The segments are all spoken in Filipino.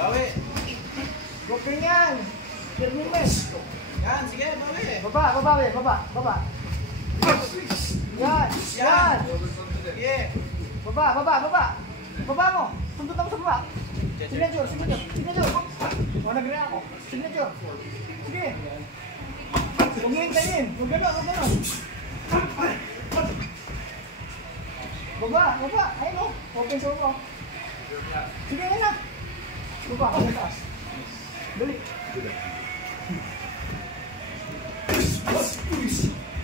Bawi. Huwag ganyan. Kirmin mo. Yan, sige, bawi. Baba, baba, baba, baba. Yan, yan. Sige. Baba, baba, baba. Baba mo. Sundot ako sa baba. Signature, signature, signature. O, nag-rea ako. Signature. Sige. Huwag hihintayin. Huwag gano'n, huwag gano'n. Baba, baba. Ayun o. Open sa baba. Sige, ayun na. Baba, ako sa taas. Dali.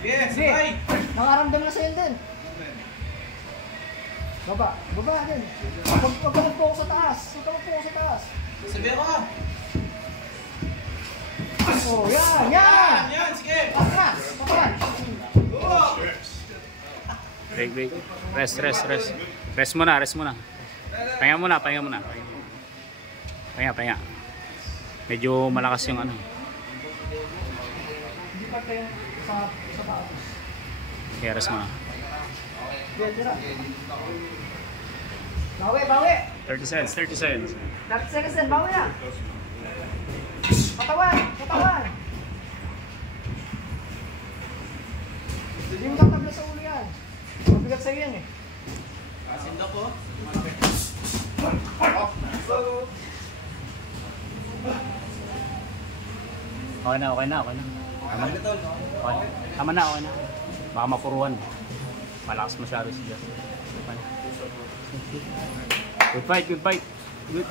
Yes, sabay. Nakaramdam na sa'yo din. Baba, baba din. Huwag ka mag-focus sa taas. Huwag ka mag-focus sa taas. Sabi ako. Oh, yan, yan. Yan, sige. Baka, baka. Go. Break, break. Rest, rest, rest. Rest muna, rest muna. Pahinga muna, pahinga muna. Pahinga, pahinga. Medyo malakas yung ano. Hindi pa tayo sa taas. Kaya rest muna. Tira, tira. Bawi, bawi. 30 seconds, 30 seconds. 30 seconds din, bawi na. Katawan, katawan. Hindi mo tatabla sa ulo yan. Mabigat sa'yo yan eh. Asin daw po. Okay na, okay na, okay na. Tama na, okay. Tama na, okay na. Baka mapuruan. Malakas masyado siya. Good fight, good fight. Good.